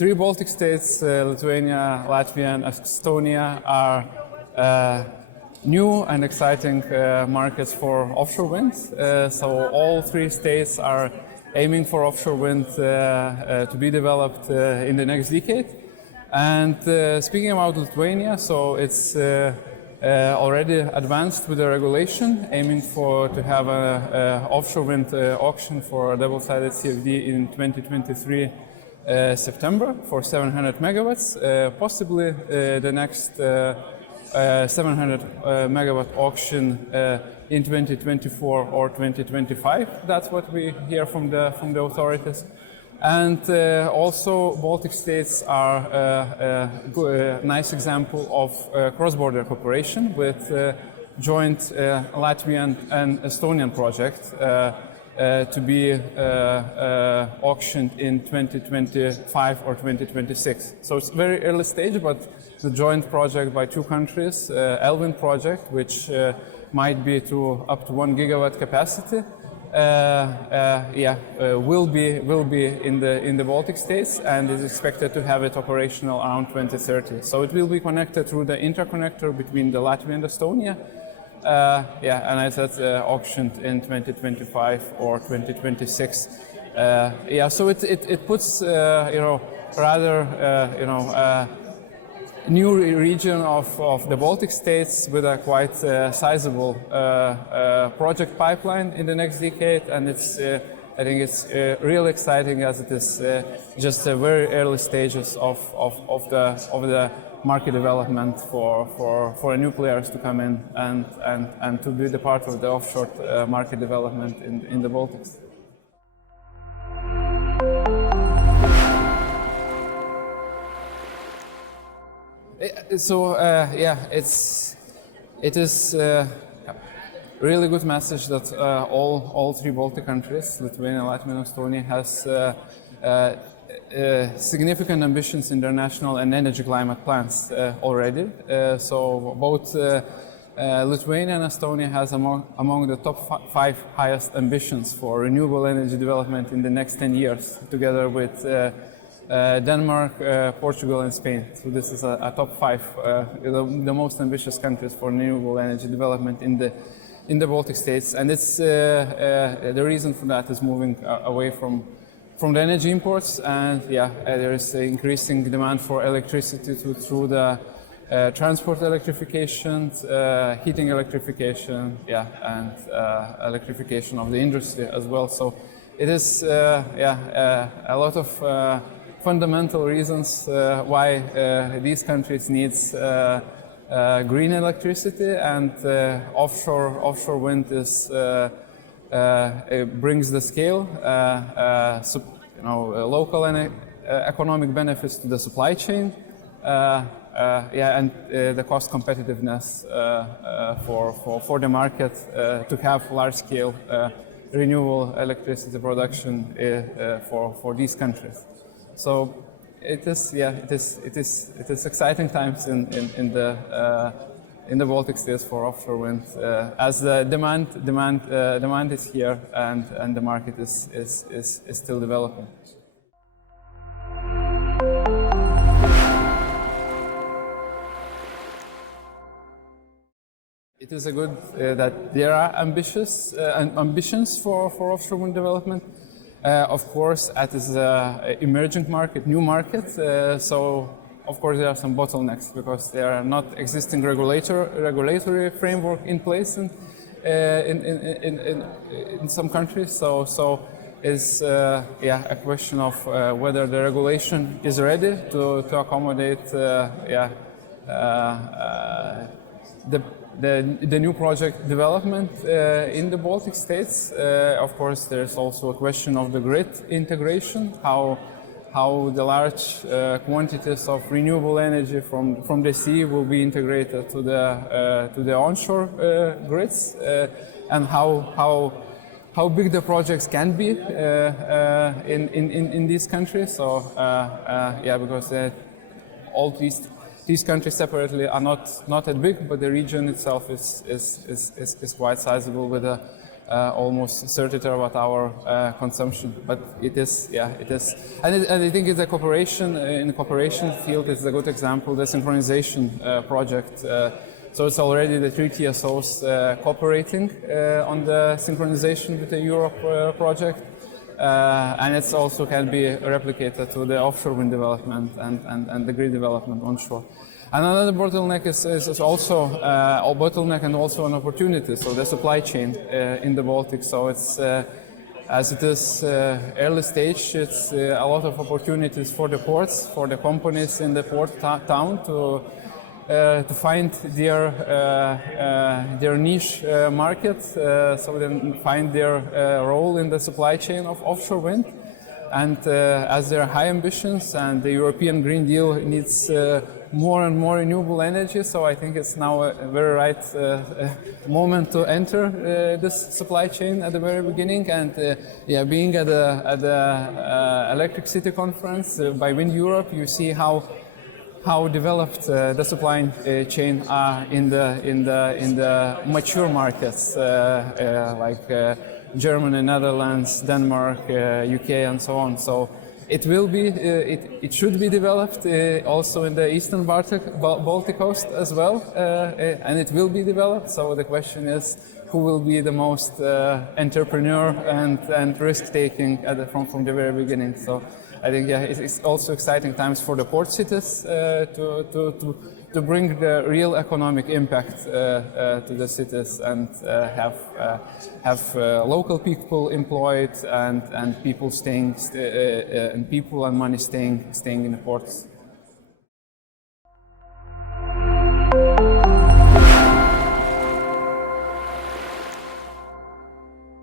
three Baltic states, Lithuania, Latvia and Estonia, are new and exciting markets for offshore wind. So all three states are aiming for offshore wind to be developed in the next decade. And speaking about Lithuania, so it's already advanced with the regulation, aiming to have an offshore wind auction for a double-sided CFD in 2023 September for 700 megawatts, possibly the next 700 megawatt auction in 2024 or 2025. That's what we hear from the authorities. And also Baltic states are a nice example of cross-border cooperation with joint Latvian and Estonian project to be auctioned in 2025 or 2026. So it's very early stage, but the joint project by two countries, WIND project, which might be to up to 1 gigawatt capacity, will be in the Baltic states and is expected to have it operational around 2030. So it will be connected through the interconnector between the Latvia and Estonia. And I said auctioned in 2025 or 2026. So it puts rather new region of the Baltic states with a quite sizable project pipeline in the next decade, and it's I think it's really exciting as it is just the very early stages of the market development for new players to come in and to be the part of the offshore market development in the Baltics. So it is really good message that all three Baltic countries, Lithuania, Latvia and Estonia, has significant ambitions in their national and energy climate plans already. So both Lithuania and Estonia has among the top 5 highest ambitions for renewable energy development in the next 10 years, together with Denmark, Portugal and Spain. So this is a top 5, the most ambitious countries for renewable energy development in the Baltic states. And it's the reason for that is moving away from the energy imports, and there is increasing demand for electricity through the transport electrification, heating electrification, and electrification of the industry as well. So it is a lot of fundamental reasons why these countries need green electricity, and offshore wind brings the scale, local and economic benefits to the supply chain, and the cost competitiveness for the market to have large-scale renewable electricity production for these countries. So it is exciting times in the Baltic states for offshore wind, as the demand is here and the market is still developing. It is a good that there are ambitions for offshore wind development. Of course, it is an emerging market, new market, so of course there are some bottlenecks because there are not existing regulatory framework in place in some countries. So it's a question of whether the regulation is ready to accommodate the new project development in the Baltic states. Of course, there's also a question of the grid integration, how the large quantities of renewable energy from the sea will be integrated to the onshore grids, and how big the projects can be in these countries. So because all these countries separately are not that big, but the region itself is quite sizable with a almost 30 terawatt hour consumption. But it is, and I think it's a cooperation in the cooperation field. It's a good example. The synchronization project. So it's already the 3 TSOs cooperating on the synchronization with the Europe project, and it's also can be replicated to the offshore wind development and the grid development onshore. And another bottleneck is also a bottleneck and also an opportunity. So the supply chain in the Baltic. So it's as it is early stage, it's a lot of opportunities for the ports, for the companies in the port town to find their niche market, so they find their role in the supply chain of offshore wind. And as there are high ambitions and the European Green Deal needs more and more renewable energy, so I think it's now a very right moment to enter this supply chain at the very beginning. And being at the Electric City Conference by Wind Europe, you see how developed the supply chain are in the mature markets like Germany, Netherlands, Denmark, UK, and so on. So it will be, it should be developed also in the eastern Baltic coast as well, and it will be developed. So the question is, who will be the most entrepreneur and risk-taking from the very beginning? So I think it's also exciting times for the port cities to bring the real economic impact to the cities and have local people employed and people staying and people and money staying in the ports.